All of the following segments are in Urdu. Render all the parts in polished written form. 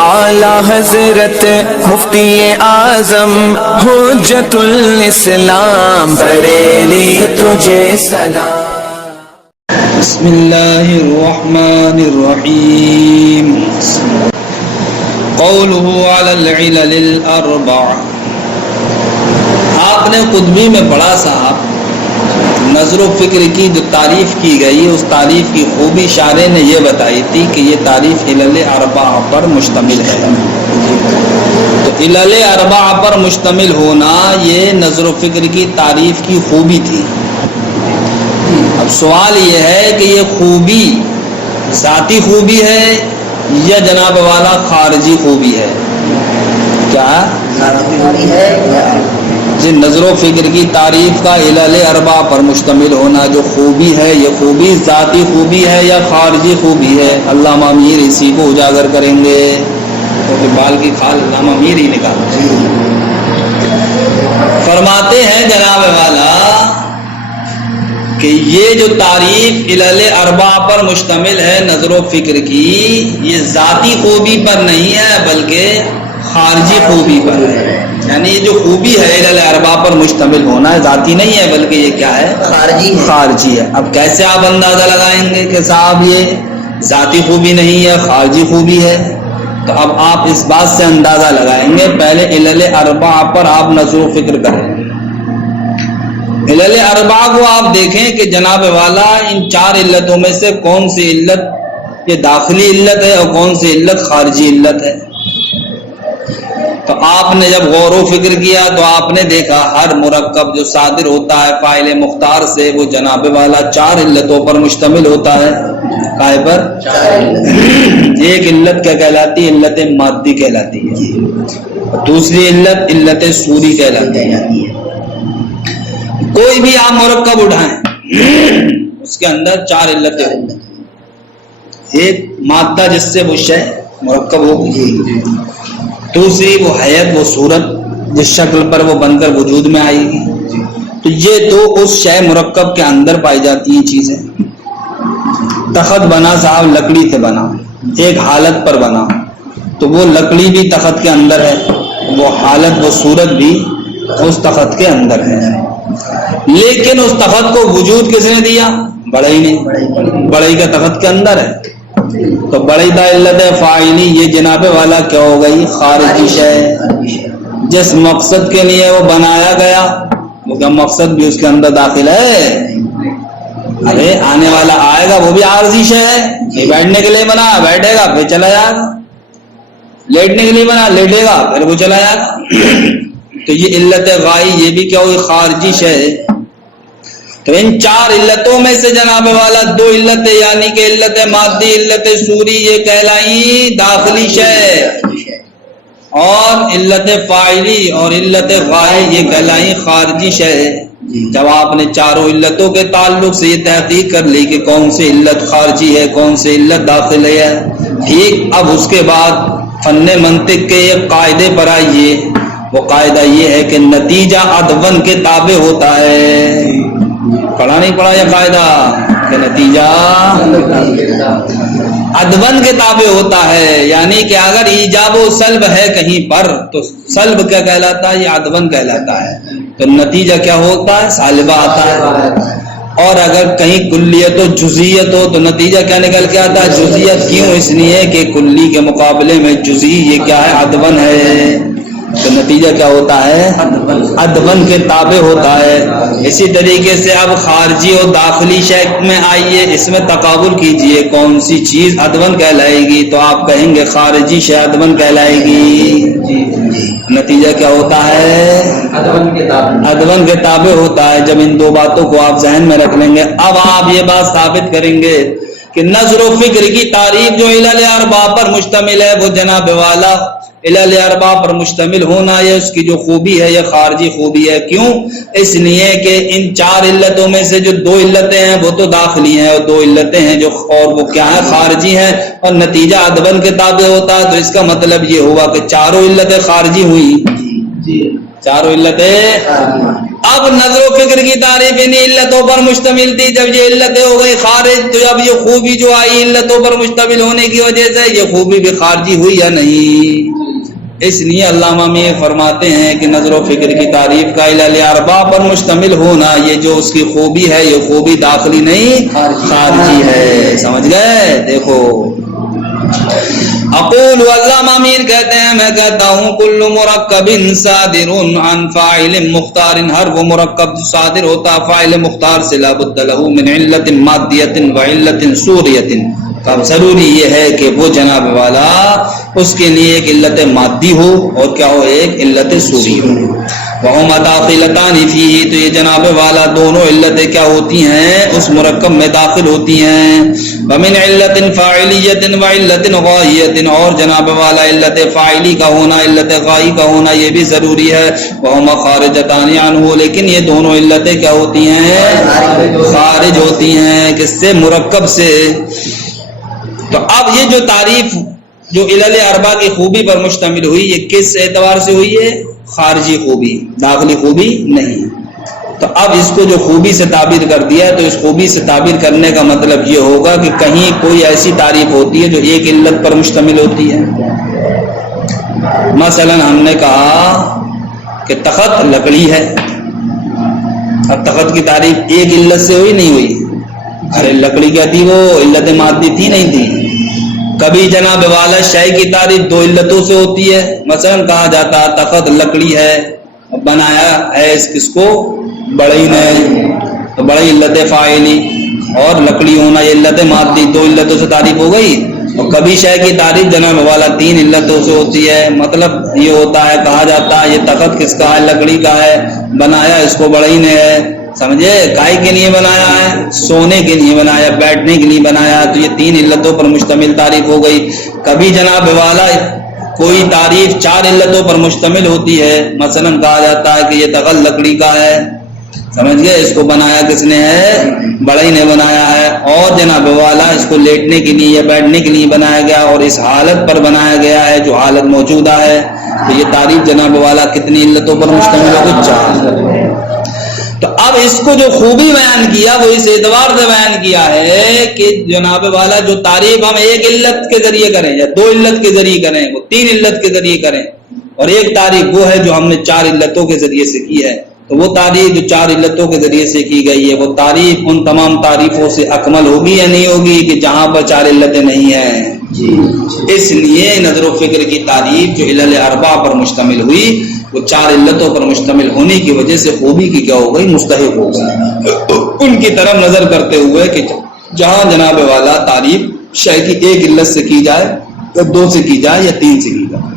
اعلی حضرت مفتی اعظم حجت الاسلام بریلی تجھے سلام۔ بسم اللہ الرحمن الرحیم۔ قوله علی العلل الاربع۔ آپ نے قطبی میں پڑھا صاحب، نظر و فکر کی جو تعریف کی گئی اس تعریف کی خوبی شارح نے یہ بتائی تھی کہ یہ تعریف علل اربع پر مشتمل ہے۔ تو علل اربع پر مشتمل ہونا یہ نظر و فکر کی تعریف کی خوبی تھی۔ اب سوال یہ ہے کہ یہ خوبی ذاتی خوبی ہے یا جناب والا خارجی خوبی ہے؟ کیا جی نظر و فکر کی تعریف کا علل اربع پر مشتمل ہونا جو خوبی ہے یہ خوبی ذاتی خوبی ہے یا خارجی خوبی ہے؟ علامہ میر اسی کو اجاگر کریں گے، کیونکہ بال کی کھال علامہ میر ہی نکالا۔ فرماتے ہیں جناب والا کہ یہ جو تعریف علل اربع پر مشتمل ہے نظر و فکر کی، یہ ذاتی خوبی پر نہیں ہے بلکہ خارجی خوبی پر ہے۔ یعنی یہ جو خوبی ہے علل اربع پر مشتمل ہونا ہے ذاتی نہیں ہے بلکہ یہ کیا ہے؟ خارجی ہے۔ اب کیسے آپ اندازہ لگائیں گے کہ صاحب یہ ذاتی خوبی نہیں ہے خارجی خوبی ہے؟ تو اب آپ اس بات سے اندازہ لگائیں گے، پہلے علل اربع پر آپ نظر و فکر کریں۔ علل اربع کو آپ دیکھیں کہ جناب والا ان چار علتوں میں سے کون سی علت یہ داخلی علت ہے اور کون سی علت خارجی علت ہے۔ تو آپ نے جب غور و فکر کیا تو آپ نے دیکھا ہر مرکب جو صادر ہوتا ہے فاعل مختار سے وہ جناب والا چار علتوں پر مشتمل ہوتا ہے۔ کائے پر؟ ایک علت کیا کہلاتی ہے؟ علت مادی کہلاتی ہے۔ دوسری علت علت صوری کہلاتی ہے۔ کوئی بھی آپ مرکب اٹھائیں اس کے اندر چار علتیں ہوتی ہیں۔ ایک مادہ جس سے وہ شے مرکب ہوگی، دوسری وہ حیت وہ صورت جس شکل پر وہ بن کر وجود میں آئے گی۔ تو یہ تو اس شے مرکب کے اندر پائی جاتی ہیں چیزیں۔ تخت بنا صاحب لکڑی سے بنا، ایک حالت پر بنا تو وہ لکڑی بھی تخت کے اندر ہے، وہ حالت وہ صورت بھی اس تخت کے اندر ہے۔ لیکن اس تخت کو وجود کس نے دیا؟ بڑھئی نے۔ بڑھئی کا تخت کے اندر ہے تو بڑھئی دا علت فاعلی یہ جناب والا کیا ہو گئی؟ خارجی شے۔ جس مقصد کے لیے وہ بنایا گیا وہ کیا مقصد بھی اس کے اندر داخل ہے؟ ارے آنے والا آئے گا وہ بھی عارضی شے ہے۔ یہ بیٹھنے کے لیے بنا بیٹھے گا پھر چلا جائے گا، لیٹنے کے لیے بنا لیٹے گا پھر وہ چلا جائے گا۔ تو یہ علت غائی یہ بھی کیا ہوئی؟ خارجی شے ہے۔ تو ان چار علتوں میں سے جناب والا دو علتیں یعنی کہ علت مادی علت صوری یہ کہلائیں داخلی شے، اور علت فاعلی اور علت غائی یہ کہلائیں خارجی شے۔ جب آپ نے چاروں علتوں کے تعلق سے یہ تحقیق کر لی کہ کون سی علت خارجی ہے کون سی علت داخلی ہے، ٹھیک، اب اس کے بعد فن منطق کے ایک قاعدے پر آئیے۔ وہ قاعدہ یہ ہے کہ نتیجہ ادون کے تابع ہوتا ہے۔ پڑھا نہیں پڑھا یہ قاعدہ کہ نتیجہ ادون کے تابع ہوتا ہے؟ یعنی کہ اگر ایجاب و سلب ہے کہیں پر تو سلب کیا کہلاتا ہے؟ یہ ادون کہلاتا ہے۔ تو نتیجہ کیا ہوتا ہے؟ سالبہ آتا ہے۔ اور اگر کہیں کلیت و جزئیت ہو تو نتیجہ کیا نکل کے آتا ہے؟ جزئیت۔ کیوں؟ اس لیے کہ کلی کے مقابلے میں جزئی یہ کیا ہے؟ ادون ہے۔ تو نتیجہ کیا ہوتا ہے؟ ادون کے تابع ہوتا ہے۔ اسی طریقے سے اب خارجی اور داخلی شے میں آئیے، اس میں تقابل کیجئے کون سی چیز ادون کہلائے گی؟ تو آپ کہیں گے خارجی شے ادون کہلائے گی۔ نتیجہ کیا ہوتا ہے؟ ادون کے تابع ہوتا ہے۔ جب ان دو باتوں کو آپ ذہن میں رکھ لیں گے اب آپ یہ بات ثابت کریں گے کہ نظر و فکر کی تعریف جو علل اربع پر مشتمل ہے وہ جناب والا علل اربع پر مشتمل ہونا یہ اس کی جو خوبی ہے یہ خارجی خوبی ہے۔ کیوں؟ اس لیے کہ ان چار علتوں میں سے جو دو علتیں ہیں وہ تو داخلی ہیں اور دو علتیں ہیں جو اور وہ کیا ہیں؟ خارجی ہیں، اور نتیجہ ادون کے تابع ہوتا ہے۔ تو اس کا مطلب یہ ہوا کہ چاروں علتیں خارجی ہوئی، چاروں علتیں اب نظر و فکر کی تعریف انہیں علتوں پر مشتمل تھی، جب یہ علتیں ہو گئی خارج تو اب یہ خوبی جو آئی علتوں پر مشتمل ہونے کی وجہ سے یہ خوبی بھی خارجی ہوئی یا نہیں؟ اس لیے علامہ میر فرماتے ہیں کہ نظر و فکر کی تعریف کا علل اربع پر مشتمل ہونا، یہ جو اس کی خوبی ہے یہ خوبی داخلی نہیں خارجی ہے. سمجھ گئے؟ دیکھو اقول، علامہ میر کہتے ہیں میں کہتا ہوں کل مرکب صادر عن فاعل مختار، ہر وہ مرکب صادر ہوتا فاعل مختار سے لا بد له من علت مادیۃ وعلت صوریۃ، اب ضروری یہ ہے کہ وہ جناب والا اس کے لیے ایک علت مادی ہو اور کیا ہو، ایک علت صوری ہو. وہما داخلتان فیہ، تو یہ جناب والا دونوں علتیں کیا ہوتی ہیں اس مرکب میں داخل ہوتی ہیں. ومن علت فاعلیۃ وعلت غائیۃ، اور جناب والا علت فاعلی کا ہونا علت غائی کا ہونا یہ بھی ضروری ہے. وہما خارجتان عنہ، لیکن یہ دونوں علتیں کیا ہوتی ہیں خارج ہوتی ہیں کس سے، مرکب سے. تو اب یہ جو تعریف جو علل اربع کی خوبی پر مشتمل ہوئی یہ کس اعتبار سے ہوئی ہے، خارجی خوبی، داخلی خوبی نہیں. تو اب اس کو جو خوبی سے تعبیر کر دیا تو اس خوبی سے تعبیر کرنے کا مطلب یہ ہوگا کہ کہیں کوئی ایسی تعریف ہوتی ہے جو ایک علت پر مشتمل ہوتی ہے. مثلا ہم نے کہا کہ تخت لکڑی ہے، اب تخت کی تعریف ایک علت سے ہوئی نہیں ہوئی؟ ارے لکڑی کیا تھی، وہ علت مادی تھی نہیں تھی؟ کبھی جناب والا شے کی تعریف دو علتوں سے ہوتی ہے، مثلا کہا جاتا ہے تخت لکڑی ہے، بنایا ہے کس کو، بڑئی نے، تو بڑئی علت فاعلی اور لکڑی ہونا یہ علت مادی، دو علتوں سے تعریف ہو گئی. اور کبھی شے کی تعریف جناب والا تین علتوں سے ہوتی ہے، مطلب یہ ہوتا ہے کہا جاتا ہے یہ تخت کس کا ہے، لکڑی کا ہے، بنایا اس کو بڑئی نے ہے. سمجھے؟ کائی کے لیے بنایا ہے، سونے کے لیے بنایا، بیٹھنے کے لیے بنایا، تو یہ تین علتوں پر مشتمل تعریف ہو گئی. کبھی جناب والا کوئی تعریف چار علتوں پر مشتمل ہوتی ہے، مثلا کہا جاتا ہے کہ یہ تخت لکڑی کا ہے، سمجھ گئے، اس کو بنایا کس نے ہے، بڑئی نے بنایا ہے، اور جناب والا اس کو لیٹنے کے لیے یا بیٹھنے کے لیے بنایا گیا اور اس حالت پر بنایا گیا ہے جو حالت موجودہ ہے. تو یہ تعریف جناب والا کتنی علتوں پر مشتمل ہوگی، چار. تو اب اس کو جو خوبی بیان کیا وہ اس اعتبار سے بیان کیا ہے کہ جناب والا جو تعریف ہم ایک علت کے ذریعے کریں یا دو علت کے ذریعے کریں، وہ تین علت کے ذریعے کریں، اور ایک تعریف وہ ہے جو ہم نے چار علتوں کے ذریعے سے کی ہے. تو وہ تعریف جو چار علتوں کے ذریعے سے کی گئی ہے وہ تعریف ان تمام تعریفوں سے اکمل ہوگی یا نہیں ہوگی کہ جہاں پر چار علتیں نہیں ہیں. اس لیے نظر و فکر کی تعریف جو علل اربع پر مشتمل ہوئی وہ چار علتوں پر مشتمل ہونے کی وجہ سے خوبی کی کیا ہو گئی، مستحق ہو گئی. ان کی طرف نظر کرتے ہوئے کہ جہاں جناب والا تعریف شے کی ایک علت سے کی جائے یا دو سے کی جائے یا تین سے کی جائے.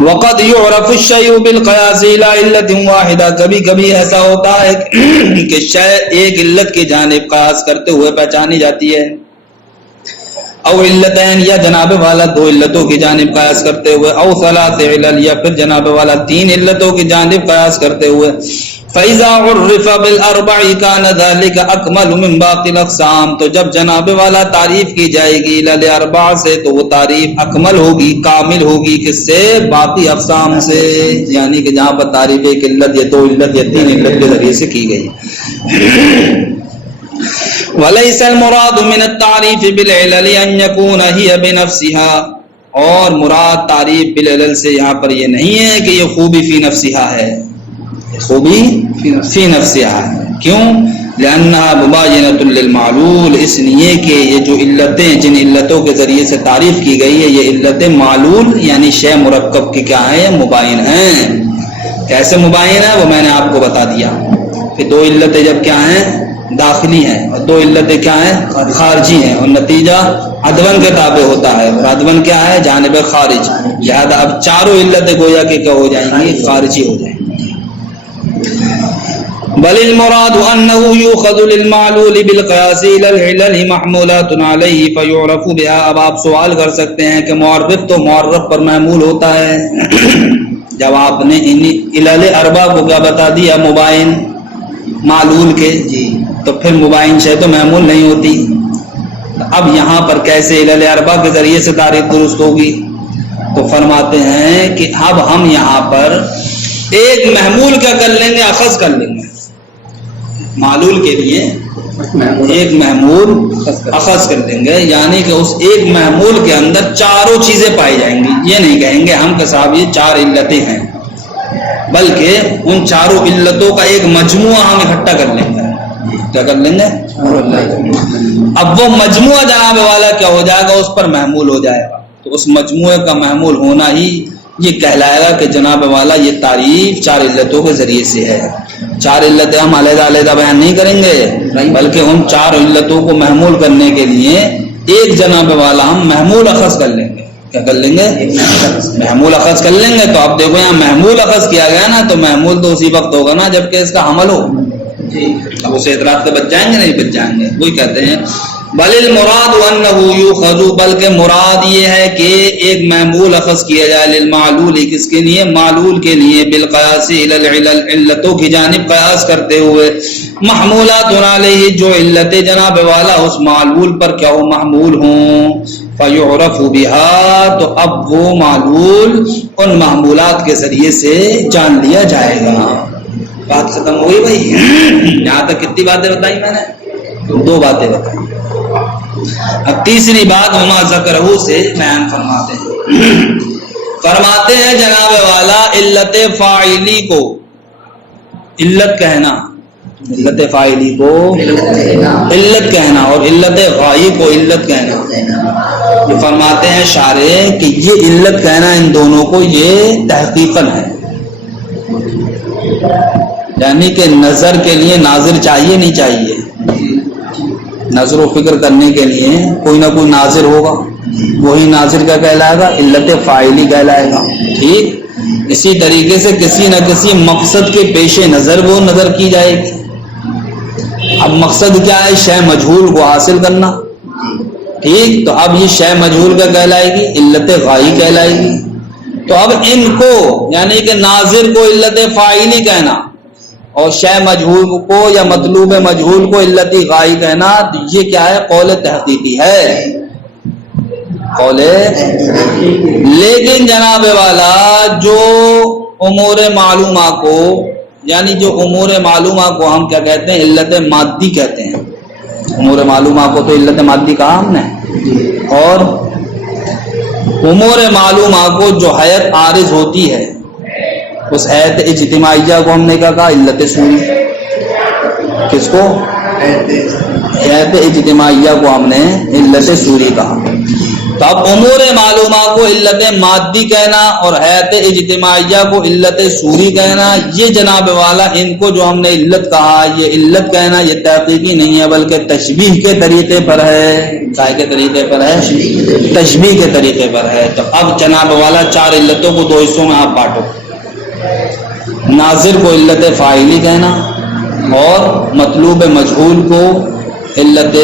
وقد يعرف الشيء بالقياس الى علت واحدہ، کبھی کبھی ایسا ہوتا ہے کہ شے ایک علت کی جانب قیاس کرتے ہوئے پہچانی جاتی ہے، او علتین، یا جناب والا دو علتوں کی جانب قیاس کرتے ہوئے، او ثلاث علل، یا پھر جناب والا تین علتوں کی جانب قیاس کرتے ہوئے. فَإِذَا عُرِّفَ بِالْأَرْبَعِ كَانَ ذَلِكَ أَكْمَلُ مِنْ بَاقِي الْأَقْسَامِ، تو جب جناب والا تعریف کی جائے گی علل اربع سے تو وہ تعریف اکمل ہوگی، کامل ہوگی، کس سے، باقی اقسام سے، یعنی کہ جہاں پر تعریف ایک علت یا دو علت یا تین علت کے ذریعے سے کی گئی. وَلَيْسَ الْمُرَادُ مِنَ التَّعْرِيفِ بِالْعِلَلِ أَنْ يَكُونَ هِيَ بِنَفْسِهَا، اور مراد تعریف بالعلل سے یہاں پر یہ نہیں ہے کہ یہ خوبی فی نفسها ہے، خوبی فی نفسها ہے. کیوں؟ لأنها مباینۃ للمعلول، اس لیے کہ یہ جو علتیں جن علتوں کے ذریعے سے تعریف کی گئی ہے یہ علتیں معلول یعنی شے مرکب کی کیا ہیں، مباین ہیں. کیسے مباین ہے وہ میں نے آپ کو بتا دیا کہ دو علتیں جب کیا ہیں، داخلی ہیں، اور دو علتیں کیا ہیں، خارجی ہیں، اور نتیجہ عدون کے تابع ہوتا ہے، اور عدون کیا ہے، جانب خارج. لہذا اب چاروں علتیں گویا کہ کیا ہو جائیں گی، خارجی ہو جائیں گی. بل المراد انه يؤخذ للمعلول بالقياس الى العلل محمولات عليه فيعرف بها. اب آپ سوال کر سکتے ہیں کہ معرف تو معرف پر محمول ہوتا ہے. جب آپ نے ان علل اربع کو کیا بتا دیا، مباین معلول کے، تو پھر مباین شے تو محمول نہیں ہوتی. اب یہاں پر کیسے علل اربع کے ذریعے سے تعریف درست ہوگی؟ تو فرماتے ہیں کہ اب ہم یہاں پر ایک محمول کیا کر لیں گے؟ اخذ کر لیں گے. معلول کے لیے ایک محمول اخذ کر دیں گے، یعنی کہ اس ایک محمول کے اندر چاروں چیزیں پائی جائیں گی. یہ نہیں کہیں گے ہم کہ صاحب یہ 4 علتیں ہیں، بلکہ ان چاروں علتوں کا ایک مجموعہ ہم اکٹھا کر لیں گے. کیا کر لیں گے؟ اب وہ مجموعہ جناب والا کیا ہو جائے گا؟ اس پر محمول ہو جائے گا. تو اس مجموعے کا محمول ہونا ہی یہ کہلائے گا کہ جناب والا یہ تعریف 4 علتوں کے ذریعے سے ہے. 4 علتیں ہم علیحدہ علیحدہ بیان نہیں کریں گے، بلکہ ان 4 علتوں کو محمول کرنے کے لیے ایک جناب والا ہم محمول اخذ کر لیں گے. کیا کر لیں گے؟ محمول اخذ کر لیں گے. تو اب دیکھو یہاں محمول اخذ کیا گیا نا، تو محمول تو اسی وقت ہوگا نا جبکہ اس کا حمل ہو. اب اسے اعتراض سے بچ جائیں گے نہیں بچ جائیں گے. وہی کہتے ہیں بل المراد انه یؤخذ، بلکہ مراد یہ ہے کہ ایک محمول اخذ کیا جائے للمعلول، کس کے لیے؟ معلول کے لیے، بالقیاس الی العلل، علتوں کی جانب قیاس کرتے ہوئے، محمولات علیہ، جو علتیں جناب والا اس معلول پر کیا ہو؟ محمول ہوں. فیعرف بها، تو اب وہ معلول ان محمولات کے ذریعے سے جان لیا جائے گا. بات ختم ہوئی بھائی؟ یہاں تک کتنی باتیں بتائی میں نے؟ 2 باتیں بتائی. اب تیسری بات وما ذکرہ سے بیان فرماتے ہیں. فرماتے ہیں جناب والا علت فاعلی کو علت کہنا، علت فاعلی کو علت کہنا اور علت غائی کو علت کہنا. یہ فرماتے ہیں شارح کہ یہ علت کہنا ان دونوں کو یہ تحقیقاً ہے، یعنی کہ نظر کے لیے ناظر چاہیے نہیں چاہیے؟ نظر و فکر کرنے کے لیے کوئی نہ کوئی ناظر ہوگا، وہی ناظر کا کہلائے گا، علت فاعلی کہلائے گا. ٹھیک اسی طریقے سے کسی نہ کسی مقصد کے پیش نظر وہ نظر کی جائے گی. اب مقصد کیا ہے؟ شے مجہول کو حاصل کرنا. ٹھیک، تو اب یہ شے مجہول کا کہلائے گی، علت غائی کہلائے گی. تو اب ان کو یعنی کہ ناظر کو علت فاعلی کہنا اور شے مجہول کو یا مطلوب مجہول کو علت غائی کہنا، یہ کیا ہے؟ قول تحقیقی ہے، قول. لیکن جناب والا جو امور معلومہ کو، یعنی جو امور معلومہ کو ہم کیا کہتے ہیں؟ علت مادی کہتے ہیں. امور معلومہ کو تو علت مادی کہا ہم نے، اور امور معلومہ کو جو حیت عارض ہوتی ہے اس حیت اجتماعیہ کو ہم نے کیا کہا؟ علت سوری. کس کو؟ حیت اجتماعیہ کو ہم نے علت سوری کہا. تو اب امور معلومہ کو علت مادی کہنا اور حیت اجتماعیہ کو علت سوری کہنا، یہ جناب والا ان کو جو ہم نے علت کہا، یہ علت کہنا یہ تحقیقی نہیں ہے بلکہ تشبیہ کے طریقے پر ہے. کائے کے طریقے پر ہے؟ تشبیہ کے طریقے پر ہے. تو اب جناب والا 4 علتوں کو 2 حصوں میں آپ بانٹو. ناظر کو علت فاعلی کہنا اور مطلوب مجہول کو علت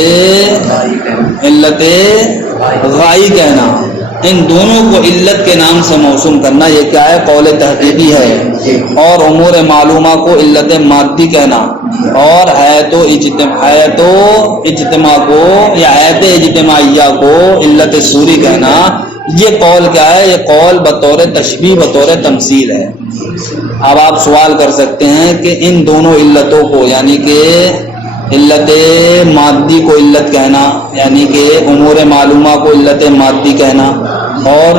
غائی کہنا. ان دونوں کو علت کے نام سے موسوم کرنا یہ کیا ہے؟ قول تحقیقی ہے. اور امور معلومہ کو علت مادی کہنا اور حیت و اجتماع کو یا حیت اجتماعیہ کو علت سوری کہنا، یہ قول کیا ہے؟ یہ قول بطور تشبیہ بطور تمثیل ہے. اب آپ سوال کر سکتے ہیں کہ ان دونوں علتوں کو یعنی کہ علت مادی کو علت کہنا یعنی کہ امور معلومہ کو علت مادی کہنا اور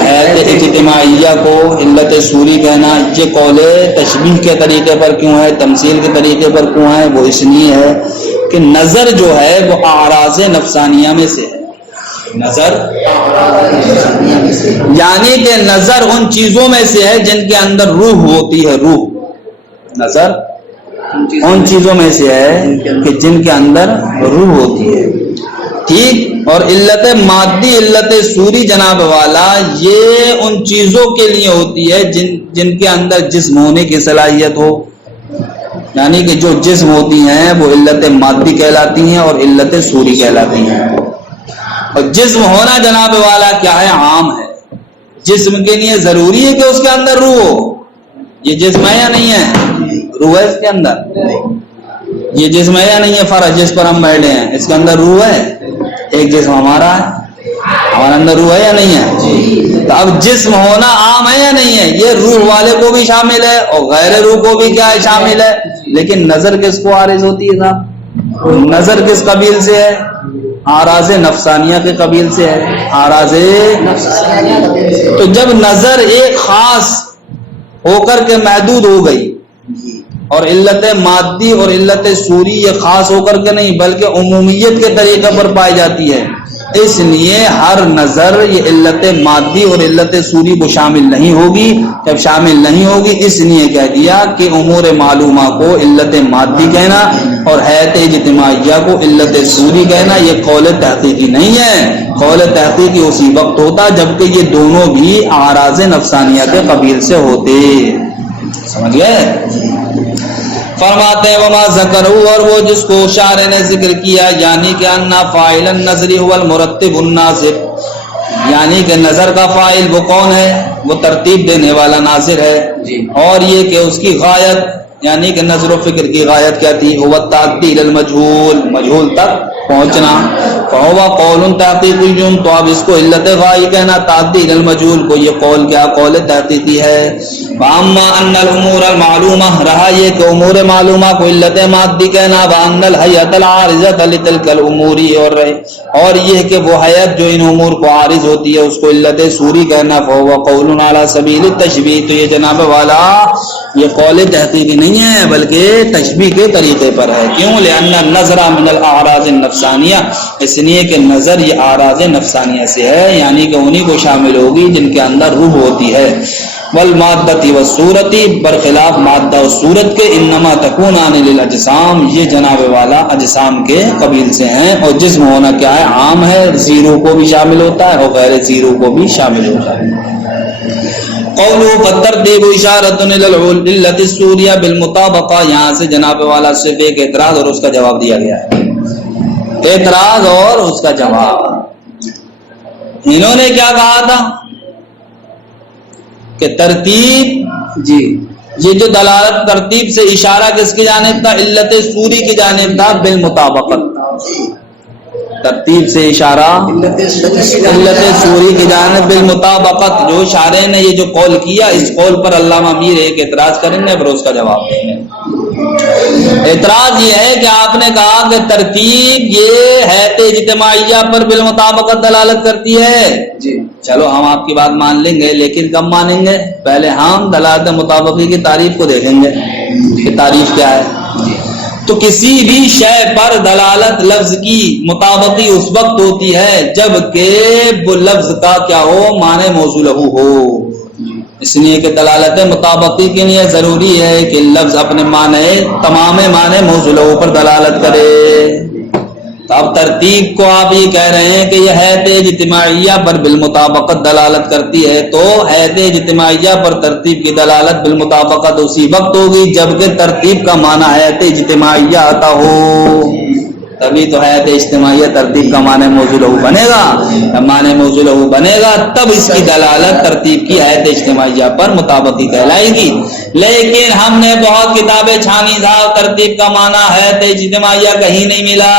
حیت اجتماعیہ کو علت سوری کہنا، یہ قول تشبیہ کے طریقے پر کیوں ہے؟ تمثیل کے طریقے پر کیوں ہے؟ وہ اس لیے ہے کہ نظر جو ہے وہ اعراض نفسانیہ میں سے ہے. نظر یعنی کہ نظر ان چیزوں میں سے ہے جن کے اندر روح ہوتی ہے. روح نظر ان چیزوں میں سے ہے کہ جن کے اندر روح ہوتی ہے. ٹھیک، اور علت مادی علت سوری جناب والا یہ ان چیزوں کے لیے ہوتی ہے جن کے اندر جسم ہونے کی صلاحیت ہو، یعنی کہ جو جسم ہوتی ہیں وہ علت مادی کہلاتی ہیں اور علت سوری کہلاتی ہیں. اور جسم ہونا جناب والا کیا ہے؟ عام ہے. جسم کے لیے ضروری ہے کہ اس کے اندر روح ہو. یہ جسم ہے یا نہیں ہے؟ روح ہے اس کے اندر. یہ جسم ہے یا نہیں ہے؟ فرش جس پر ہم بیٹھے ہیں اس کے اندر روح ہے. ایک جسم ہمارا ہے، ہمارے اندر روح ہے یا نہیں ہے؟ تو اب جسم ہونا عام ہے یا نہیں ہے؟ یہ روح والے کو بھی شامل ہے اور غیر روح کو بھی کیا ہے شامل ہے. لیکن نظر کس کو عارض ہوتی ہے صاحب؟ نظر کس قبیل سے ہے؟ اعراض نفسانیہ کے قبیل سے ہے. اعراض تو جب نظر ایک خاص ہو کر کے محدود ہو گئی اور علت مادی اور علت صوری یہ خاص ہو کر کے نہیں بلکہ عمومیت کے طریقے پر پائی جاتی ہے، اس لیے ہر نظر یہ علت مادی اور علت صوری کو شامل نہیں ہوگی. جب شامل نہیں ہوگی اس لیے کہہ دیا کہ امور معلومہ کو علت مادی کہنا اور حیات اجتماعیہ کو علت صوری کہنا یہ قول تحقیقی نہیں ہے. قول تحقیقی اسی وقت ہوتا جبکہ یہ دونوں بھی اعراض نفسانیہ کے قبیل سے ہوتے. سمجھ گئے؟ فرماتے ہیں وما ذکروا، اور وہ جس کو شارع نے ذکر کیا، یعنی کہ ان فاعل النظر هو المرتب الناظر، یعنی کہ نظر کا فاعل وہ کون ہے؟ وہ ترتیب دینے والا ناظر ہے. اور یہ کہ اس کی غایت یعنی کہ نظر و فکر کی غایت کیا تھی؟ هو التعدی المجهول، مجہول تک پہنچنا. فهو قول تحقیقی، تو اب اس کو علت غائی کہنا، تعدی المجہول کو یہ قول کیا؟ قول تحقیقی ہے. واما ان الامور المعلومہ، رہا یہ کہ امور معلومہ کو علت مادی کہنا. وان الحیۃ العارضۃ لتلک الامور، اور یہ کہ وہ حیت جو ان امور کو عارض ہوتی ہے اس کو علت صوری کہنا. فهو قول علی سبیل التشبیہ، تو یہ جناب والا یہ قول تحقیقی نہیں ہے بلکہ تشبیہ کے طریقے پر ہے. کیوں؟ لأن النظر من الاعراض النفسانیہ، اس لیے کہ نظر یہ اعراض نفسانیہ سے ہے، یعنی کہ انہی کو شامل ہوگی جن کے اندر روح ہوتی ہے. والمادۃ والصورۃ، برخلاف مادہ اور صورت کے. انما تکونان للاجسام، یہ جناب والا اجسام کے قبیل سے ہیں. اور جسم ہونا کیا ہے؟ عام ہے، زیرو کو بھی شامل ہوتا ہے اور غیر زیرو کو بھی شامل ہوتا ہے. قولوا فالترتیب اشارۃ الی العلۃ الصوریہ بالمطابقہ، یہاں سے جناب والا صرف ایک اعتراض اور اس کا جواب دیا گیا ہے. اعتراض اور اس کا جواب. انہوں نے کیا کہا تھا کہ ترتیب یہ جو دلالت ترتیب سے اشارہ کس کی جانب تھا؟ علت صوری کی جانب تھا بالمطابقت. ترتیب سے اشارہ علت صوری کی جانب بالمطابقت. جو شارع نے یہ جو قول کیا اس قول پر علامہ میر ایک اعتراض کریں گے پھر اس کا جواب دیں گے. اعتراض یہ ہے کہ آپ نے کہا کہ ترتیب یہ حیات اجتماعیہ پر بالمطابقت دلالت کرتی ہے. چلو ہم آپ کی بات مان لیں گے، لیکن کب مانیں گے؟ پہلے ہم دلالت مطابقی کی تعریف کو دیکھیں گے کہ تعریف کیا ہے. تو کسی بھی شے پر دلالت لفظ کی مطابقی اس وقت ہوتی ہے جب کہ وہ لفظ کا کیا ہو؟ معنی موضوع لہو ہو. اس لیے کہ دلالت مطابقی کے لیے ضروری ہے کہ لفظ اپنے معنی تمام معنی موضوع لہو پر دلالت کرے. تو اب ترتیب کو آپ یہ کہہ رہے ہیں کہ یہ حیات اجتماعیہ پر بالمطابقت دلالت کرتی ہے، تو حیات اجتماعیہ پر ترتیب کی دلالت بالمطابقت اسی وقت ہوگی جبکہ ترتیب کا معنی حیات اجتماعیہ آتا ہو، تبھی تو حیات اجتماعیہ ترتیب کا معنی موضوع لہو بنے گا. جب معنی موضوع لہو بنے گا تب اس کی دلالت ترتیب کی حیات اجتماعیہ پر مطابقی کہلائے گی. لیکن ہم نے بہت کتابیں چھانی صاحب، ترتیب کا معنی حیات اجتماعیہ کہیں نہیں ملا.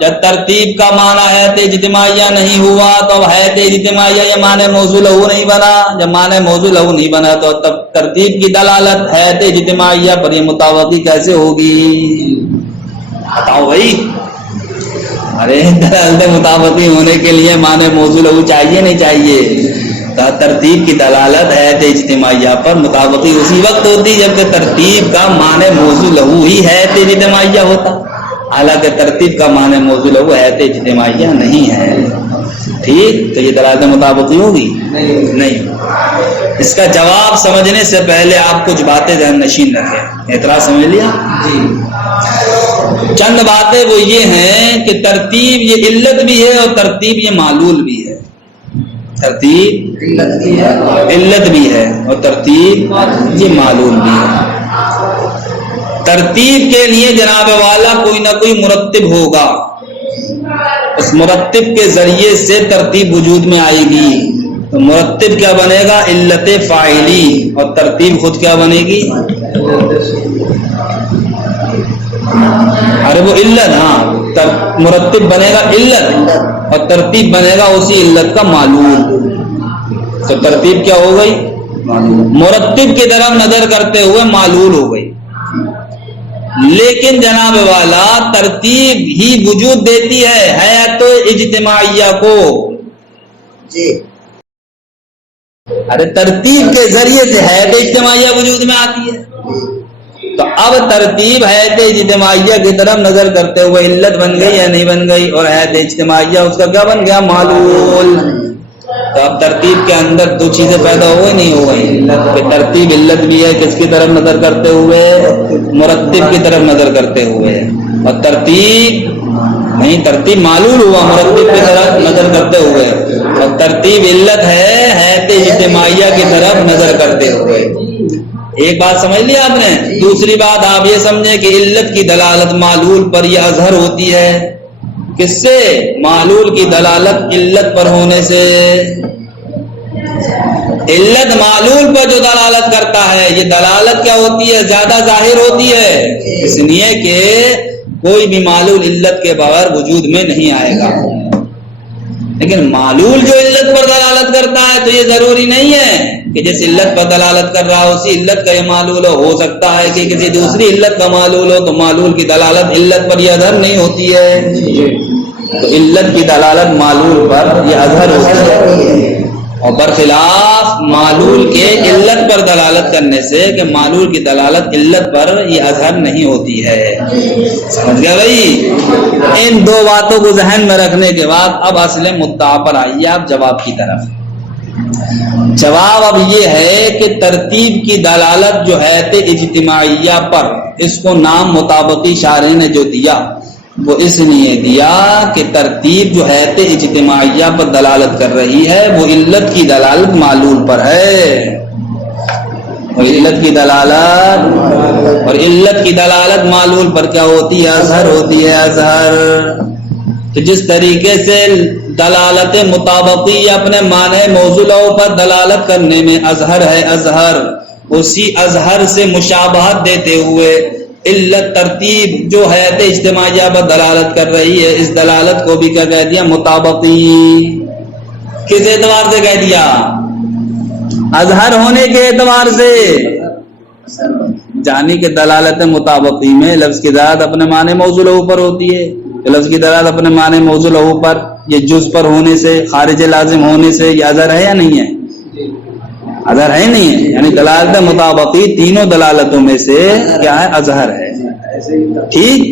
جب ترتیب کا معنی حیات اجتماعیہ نہیں ہوا تو اب حیات اجتماعیہ یہ معنی موضوع لہو نہیں بنا. جب معنی موضوع لہو نہیں بنا تو تب ترتیب کی دلالت حیات اجتماعیہ پر یہ مطابقی کیسے ہوگی؟ بتاؤ بھائی. ارے دلالت مطابقی ہونے کے لیے معنی موضوع لہو چاہیے نہیں چاہیے؟ ترتیب کی دلالت حیات اجتماعیہ پر مطابقی اسی وقت ہوتی جبکہ ترتیب کا معنی موضوع لہو ہی حیات اجتماعیہ ہوتا، حالانکہ ترتیب کا معنی موضوع لہو حیات اجتماعیہ نہیں ہے. ٹھیک، تو یہ دلالت مطابقی ہوگی؟ نہیں. اس کا جواب سمجھنے سے پہلے آپ کچھ باتیں ذہن نشین رکھیں. اعتراض سمجھ لیا؟ چند باتیں وہ یہ ہیں کہ ترتیب یہ علت بھی ہے اور ترتیب یہ معلول بھی ہے. ترتیب علت بھی ہے اور ترتیب یہ معلول بھی ہے. ترتیب کے لیے جناب والا کوئی نہ کوئی مرتب ہوگا، اس مرتب کے ذریعے سے ترتیب وجود میں آئے گی. تو مرتب کیا بنے گا؟ علت فاعلی، اور ترتیب خود کیا بنے گی؟ ارے وہ علت، ہاں مرتب بنے گا علت اور ترتیب بنے گا اسی علت کا معلول. تو ترتیب کیا ہو گئی؟ مرتب کی طرف نظر کرتے ہوئے معلول ہو گئی. لیکن جناب والا ترتیب ہی وجود دیتی ہے حیات اجتماعیہ کو. ارے ترتیب کے ذریعے سے حیات اجتماعیہ وجود میں آتی ہے. تو اب ترتیب حیات اجتماعیہ کی طرف نظر کرتے ہوئے علت بن گئی یا نہیں بن گئی؟ اور حیات اجتماعیہ اس کا کیا بن گیا؟ معلول. تو اب ترتیب کے اندر دو چیزیں پیدا ہو گئی نہیں ہو گئی کہ ترتیب علت بھی ہے کس کی طرف نظر کرتے ہوئے؟ مرتب کی طرف نظر کرتے ہوئے. اور ترتیب نہیں، ترتیب معلول ہوا مرتب کی طرف نظر کرتے ہوئے، اور ترتیب علت ہے حیات اجتماعیہ کی طرف نظر کرتے ہوئے. ایک بات سمجھ لی آپ نے. دوسری بات آپ یہ سمجھیں کہ علت کی دلالت معلول پر یہ اظہر ہوتی ہے. کس سے؟ معلول کی دلالت علت پر ہونے سے. علت معلول پر جو دلالت کرتا ہے یہ دلالت کیا ہوتی ہے؟ زیادہ ظاہر ہوتی ہے، اس لیے کہ کوئی بھی معلول علت کے بغیر وجود میں نہیں آئے گا. لیکن معلول جو علت پر دلالت کرتا ہے تو یہ ضروری نہیں ہے کہ جس علت پر دلالت کر رہا ہو اسی علت کا یہ معلول ہو سکتا ہے کہ کسی دوسری علت کا معلول ہو. تو معلول کی دلالت علت پر یہ اظہر نہیں ہوتی ہے. تو علت کی دلالت معلول پر یہ اظہر ہوتی ہے، اور برخلاف معلول کے علت پر دلالت کرنے سے کہ معلول کی دلالت علت پر یہ اظہر نہیں ہوتی ہے. سمجھ گیا بھائی؟ ان دو باتوں کو ذہن میں رکھنے کے بعد اب اصل مدعا پر آئیے آپ جواب کی طرف. جواب اب یہ ہے کہ ترتیب کی دلالت جو ہے اجتماعیہ پر، اس کو نام مطابقی شارح نے جو دیا وہ اس لیے دیا کہ ترتیب جو ہے اجتماعیہ پر دلالت کر رہی ہے وہ علت کی دلالت معلول پر ہے. اور علت کی دلالت معلول پر کیا ہوتی ہے؟ اظہر ہوتی ہے، اظہر. تو جس طریقے سے دلالت مطابقی اپنے معنی موصولوں پر دلالت کرنے میں اظہر ہے، اظہر، اسی اظہر سے مشابہت دیتے ہوئے علت ترتیب جو حیات اجتماعیہ پر دلالت کر رہی ہے اس دلالت کو بھی کیا کہہ دیا؟ مطابقی. کس اعتبار سے کہہ دیا؟ اظہر ہونے کے اعتبار سے. جانی کہ دلالت مطابقی میں لفظ کی دلالت اپنے معنی موصولہ پر ہوتی ہے. لفظ کی دلالت اپنے معنی موصولہ پر یہ جز پر ہونے سے، خارج لازم ہونے سے یہ اظہر ہے یا نہیں ہے؟ اظہر ہے نہیں ہے. یعنی دلالت مطابقی تینوں دلالتوں میں سے کیا ہے؟ اظہر ہے. ٹھیک.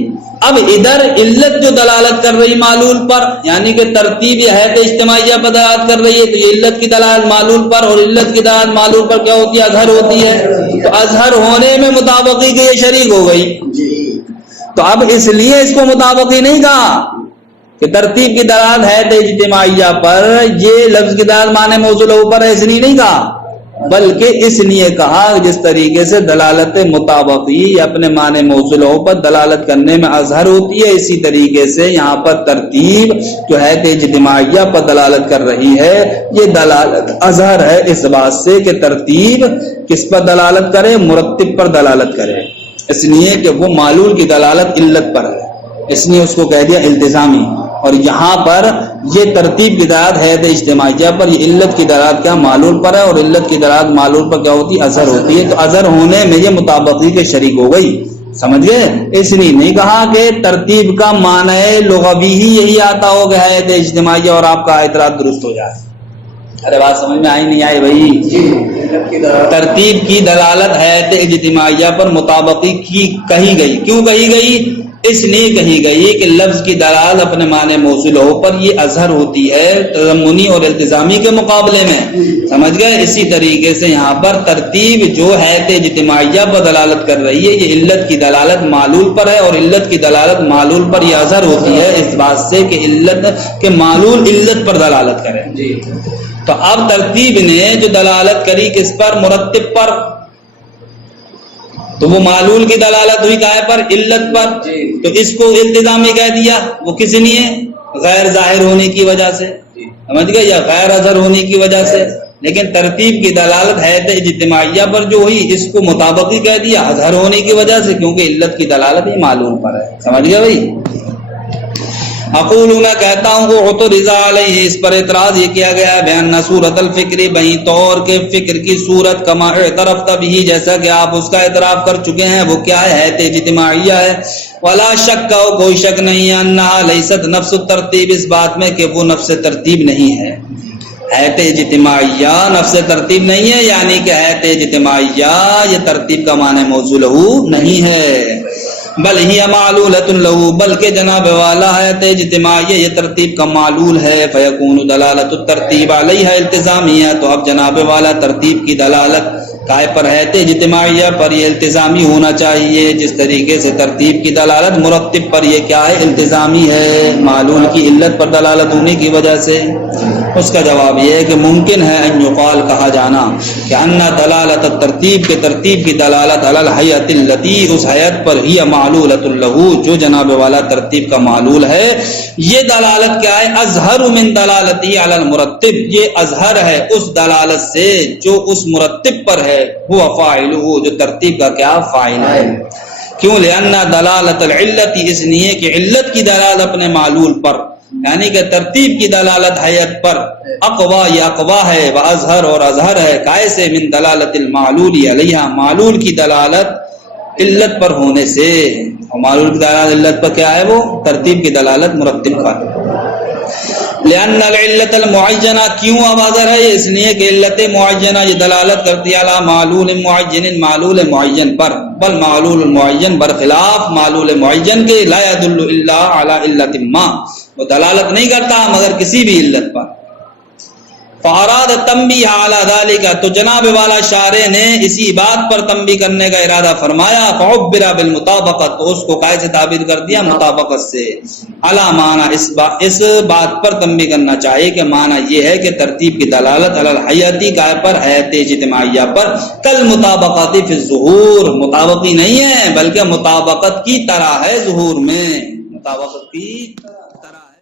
اب ادھر علت جو دلالت کر رہی معلول پر، یعنی کہ ترتیب یا حیات اجتماعیہ پر دلالت کر رہی ہے، تو یہ علت کی دلالت معلول پر، اور علت کی دلالت معلول پر کیا ہوتی ہے؟ اظہر ہوتی ہے. تو اظہر ہونے میں مطابقی کے یہ شریک ہو گئی. تو اب اس لیے اس کو مطابقی نہیں کہا کہ ترتیب کی دلالت حیات اجتماعیہ پر یہ لفظ کی دلالت معنی موصولہ پر ہے، اس لیے نہیں کہا، بلکہ اس لیے کہا جس طریقے سے دلالت مطابقی اپنے معنی موصولہ پر دلالت کرنے میں اظہر ہوتی ہے، اسی طریقے سے یہاں پر ترتیب جو حیات اجتماعیہ پر دلالت کر رہی ہے یہ دلالت اظہر ہے اس بات سے کہ ترتیب کس پر دلالت کرے؟ مرتب پر دلالت کرے. اس لیے کہ وہ معلول کی دلالت علت پر ہے، اس لیے اس کو کہہ دیا التزامی. اور یہاں پر یہ ترتیب کی دلالت حیات اجتماعیہ پر، یہ علت کی دلالت کیا؟ معلول پر ہے، اور علت کی دلالت معلول پر کیا ہوتی ہے؟ اظہر ہوتی ہے. تو اظہر ہونے میں یہ مطابقی کے شریک ہو گئی. سمجھ گئے؟ اس لیے نہیں کہا کہ ترتیب کا معنی لغوی ہی یہی آتا ہو کہ حیات اجتماعیہ اور آپ کا اعتراض درست ہو جائے. ارے بات سمجھ میں آئی نہیں آئی بھائی؟ ترتیب کی دلالت حیات اجتماعیہ پر مطابقی کی کہی گئی. کیوں کہی گئی؟ اس لیے کہی گئی کہ لفظ کی دلالت اپنے معنی موصولہ پر یہ اظہر ہوتی ہے تضمنی اور التزامی کے مقابلے میں. سمجھ گئے؟ اسی طریقے سے یہاں پر ترتیب جو حیات اجتماعیہ پر دلالت کر رہی ہے یہ علت کی دلالت معلول پر ہے، اور علت کی دلالت معلول پر یہ اظہر ہوتی ہے اس بات سے کہ علت کے معلول علت پر دلالت کرے. تو اب ترتیب نے جو دلالت کری کس پر؟ مرتب پر. تو وہ معلول کی دلالت ہوئی کائے پر؟ علت پر. تو اس کو التزامی کہہ دیا. وہ کس لیے؟ غیر ظاہر ہونے کی وجہ سے. سمجھ گئے؟ یا غیر اظہر ہونے کی وجہ سے. لیکن ترتیب کی دلالت حیات اجتماعیہ پر جو ہوئی اس کو مطابقی کہہ دیا اظہر ہونے کی وجہ سے، کیونکہ علت کی دلالت ہی معلول پر ہے. سمجھ گئے بھائی؟ اقول میں کہتا ہوں کہ اعترض علیہ اس پر اعتراض یہ کیا گیا ہے بان صورت الفکر بہی طور کے فکر کی صورت کما اعترفت بھی جیسا کہ آپ اس کا اعتراف کر چکے ہیں وہ کیا ہے حیات اجتماعیہ ہے ولا شک کوئی شک نہیں ہے انہا لیست نفس الترتیب اس بات میں کہ وہ نفس ترتیب نہیں ہے حیات اجتماعیہ نفس ترتیب نہیں ہے یعنی کہ حیات اجتماعیہ یہ ترتیب کا معنی موضوع لہو نہیں ہے بل ہی معلولۃ لہو بلکہ جناب والا حیات اجتماعیہ یہ ترتیب کا معلول ہے فیکون دلالت الترتیب علیہ التزامیہ تو اب جناب والا ترتیب کی دلالت کائے پر حیات اجتماعیہ پر یہ التزامی ہونا چاہیے جس طریقے سے ترتیب کی دلالت مرتب پر یہ کیا ہے التزامی ہے معلول کی علت پر دلالت ہونے کی وجہ سے اس کا جواب یہ ہے کہ ممکن ہے ان یقال کہا جانا کہ ان دلالت الترتیب کے ترتیب کی دلالت علی الحیۃ التی اس حیت پر ہی معلولۃ لہو جو جناب والا ترتیب کا معلول ہے یہ دلالت کیا ہے اظہر من دلالتی علی المرتب یہ اظہر ہے اس دلالت سے جو اس مرتب پر ہے وہ فاعلہ جو ترتیب کا کیا فاعل ہے کیوں لأن دلالت العلت اس لیے کہ علت کی دلالت اپنے معلول پر یعنی کہ ترتیب کی دلالت حیت پر اقوا یا اقوا ہے وہ اظہر اور اظہر ہے کیسے من دلالت المعلول علیہ معلول کی دلالت علت پر ہونے سے اور معلول کی دلالت علت پر کیا ہے وہ ترتیب کی دلالت مرتب کا لأن العلت المعینہ کیوں اب اظہر ہے اس لیے کہ علت معینہ یہ دلالت کرتی ہے علی معلول معین معلول معین پر بل معلول معین برخلاف معلول معین کے لا يدل الا علی علت ما وہ دلالت نہیں کرتا مگر کسی بھی علت پر فاراد تنبیہ علی ذالک تو جناب والا شارع نے اسی بات پر تنبیہ کرنے کا ارادہ فرمایا فعبر بالمطابقت تو اس کو کیسے تعبیر کر دیا مطابقت سے علی معنی اس بات پر تنبیہ کرنا چاہیے کہ معنی یہ ہے کہ ترتیب کی دلالت علی الحیاتی کا پر حیات اجتماعیہ پر کل مطابقت فی الظہور مطابقی نہیں ہے بلکہ مطابقت کی طرح ہے ظہور میں مطابقت کی طرح